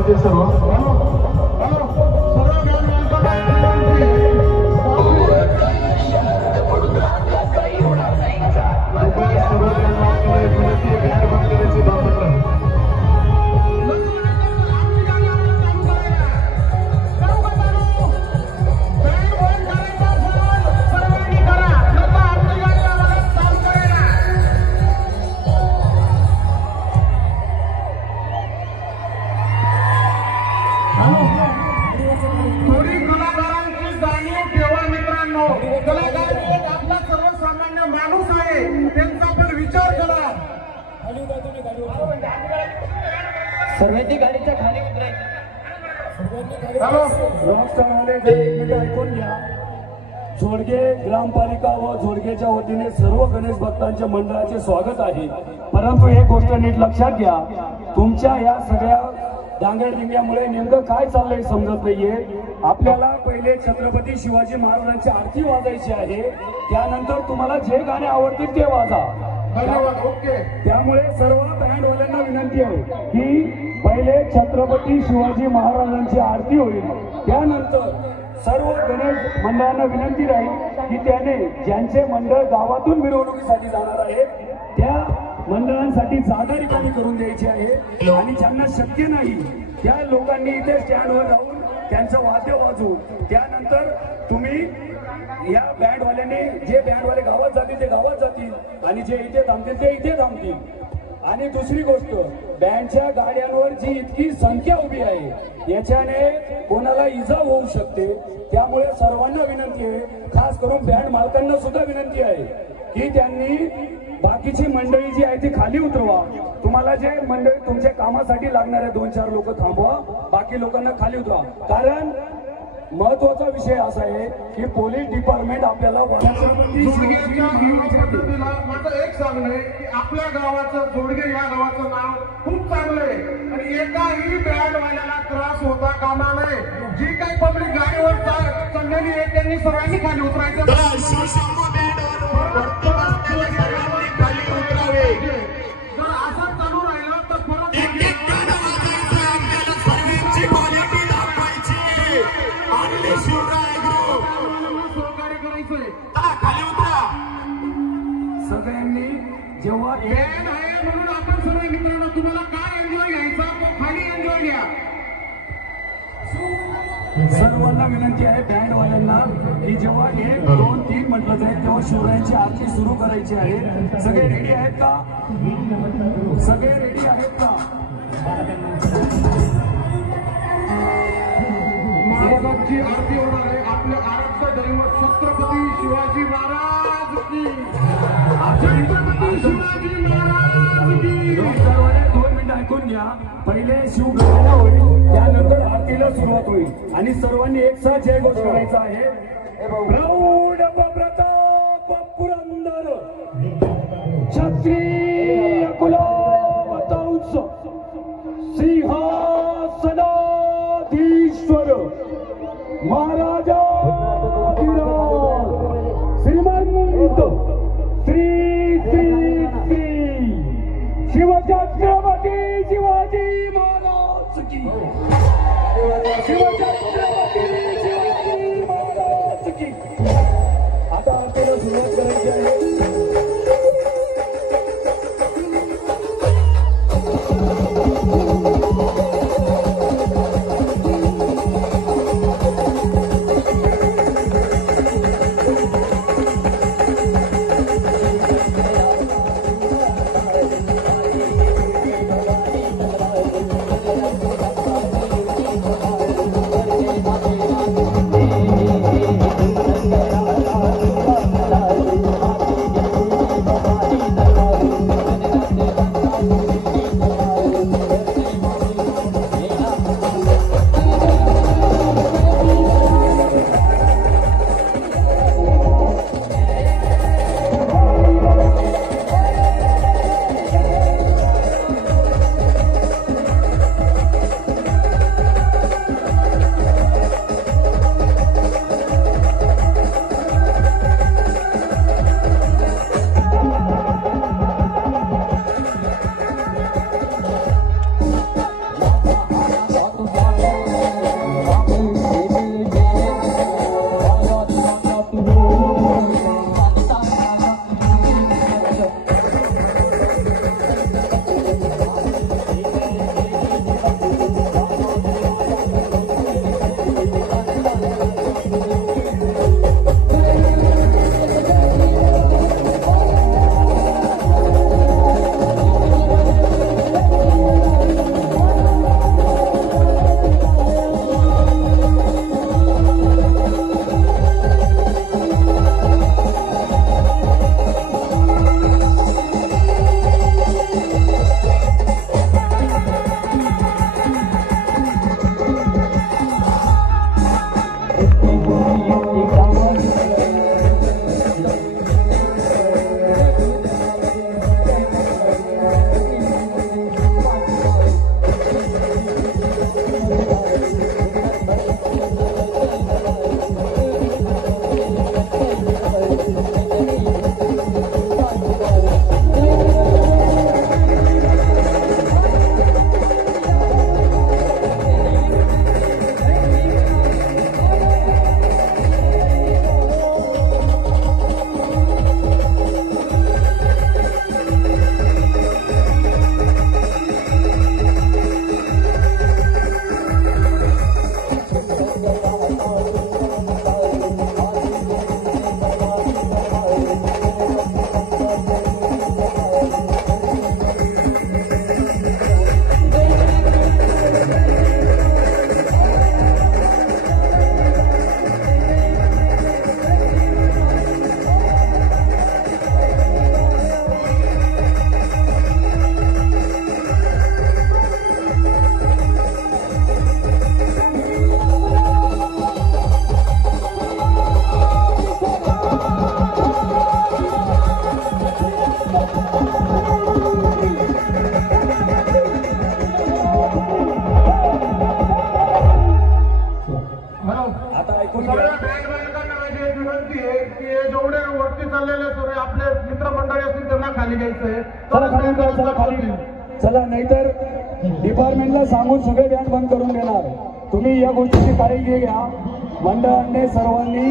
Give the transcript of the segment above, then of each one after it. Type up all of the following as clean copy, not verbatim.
करायचे सर्व सर्वांनी गाडीच्या खाली उतरायचं। ऐकून घ्या। जोडगे ग्रामपालिका व जोडगेच्या वतीने सर्व गणेश भक्तांच्या मंडळाचे स्वागत आहे, परंतु एक गोष्ट नीट लक्षात घ्या, तुमच्या या सगळ्या डांगरडिंग्यामुळे नेमकं काय चाललंय समजत नाहीये। आपल्याला पहिले छत्रपती शिवाजी महाराजांची आरती वाजायची आहे, त्यानंतर तुम्हाला जे गाणे आवडतील ते वाजा। ओके। त्यामुळे सर्व बँडवाल्यांना विनंती आहे की पहिले छत्रपती शिवाजी महाराजांची आरती होईल, त्यानंतर सर्व गणेश मंडळांना विनंती राहील की त्याने ज्यांचे मंडळ गावातून मिरवणुकीसाठी जाणार आहे त्या मंडळांसाठी जागा रिकामी करून द्यायची आहे आणि ज्यांना शक्य नाही त्या लोकांनी इथे स्टँडवर राहून त्यांचं वाद्य वाजवून त्यानंतर तुम्ही या बँडवाल्याने जे बँडवाले गावात जातील ते गावात जातील आणि जे इथे थांबतील ते इथे थांबतील। आणि दुसरी गोष्ट, बँडच्या गाड्यांवर जी इतकी संख्या उभी आहे याच्याने कोणाला इजा होऊ शकते, त्यामुळे सर्वांना विनंती आहे, खास करून बँड मालकांना सुद्धा विनंती आहे की त्यांनी बाकीची मंडळी जी आहे ती खाली उतरवा। तुम्हाला जे मंडळी तुमच्या कामासाठी लागणारे 2-4 लोक थांबवा, बाकी लोकांना खाली उतरवा। कारण महत्वाचा विषय असा आहे की पोलीस डिपार्टमेंट आपल्याला माझं एक सांगणं आहे की आपल्या गावाचं जोडगे या गावाचं नाव खूप चांगलं आहे आणि एकाही बँडवाल्याला त्रास होता कामा नये। जी काही पब्लिक गाडीवर चढलेली आहे त्यांनी सर्वांनी खाली उतरायचं, खाली उतरावे। जर असं चालू राहिलं तर परत सहकार्य करायचंय। खाली उतरा सगळ्यांनी। जेव्हा बँड आहे म्हणून आपण सर्व मित्रांनो तुम्हाला काय एन्जॉय घ्यायचा तो खाली एन्जॉय घ्या। सर्वांना विनंती आहे बँडवाल्यांना की जेव्हा 1, 2, 3 म्हटलं जाईल तेव्हा शिवरायांची आरती सुरू करायची आहे। सगळे रेडी आहेत का? सगळे रेडी आहेत का? महाराजांची आरती होणार आहे। आपल्या आराध्य दैवत छत्रपती शिवाजी महाराज की, छत्रपती शिवाजी महाराज की। 2 मिनिटं ऐकून घ्या। पहिले शिवगर्जना होईल, त्यानंतर आरतीला सुरुवात होईल आणि सर्वांनी एक साथ जय घोष करायचा आहे। प्रौढ प्रताप पुरंदर क्षत्रिय कुलवंश सिंहासनाधीश्वर महाराजा श्रीमंत श्री श्री श्री शिवछत्रपती शिवाजी महाराज की, शिवछत्रपती शिवाजी महाराज की। आता आपल्याला सुरुवात करायची आहे। डिपार्टमेंटला सांगून सगळे बँड बंद करून देणार. तुम्ही या गोष्टीची काळजी घ्या. मंडळाने सर्वांनी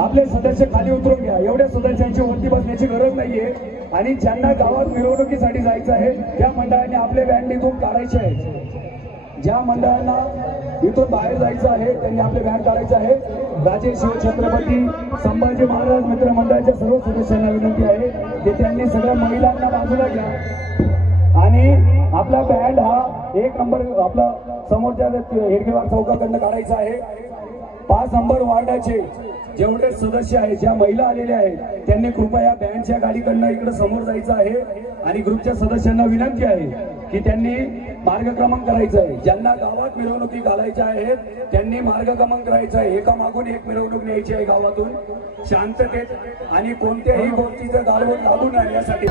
आपले सदस्य खाली उतरून घ्या. एवढ्या सदस्यांची वरती बसण्याची गरज नाहीये. आणि ज्यांना गावात मिरवणुकीसाठी जायचं आहे त्या मंडळाने आपले बँड इथून काढायचे आहेत. ज्या मंडळांना इथून बाहेर जायचं आहे त्यांनी आपले बँड काढायचे आहे. राजे शिवछत्रपती संभाजी महाराज मित्र मंडळाच्या सर्व सदस्यांना विनंती आहे की त्यांनी सगळ्या महिलांना बाजूला घ्या आणि आपला बँड हा 1 नंबर आपला समोरच्या हेडगेवार चौकाकडनं काढायचा आहे. 5 नंबर वार्डाचे जेवढे सदस्य आहेत, ज्या महिला आलेल्या आहेत त्यांनी कृपया या बँडच्या गाडीकडनं इकडे समोर जायचं आहे. आणि ग्रुपच्या सदस्यांना विनंती आहे की त्यांनी मार्गक्रमण करायचं आहे. ज्यांना गावात मिरवणुकी घालायच्या आहेत त्यांनी मार्गक्रमण करायचं आहे. एकामागून एक मिरवणूक न्यायची आहे गावातून शांततेत आणि कोणत्याही गोष्टीचं गालबोट लागू नये यासाठी.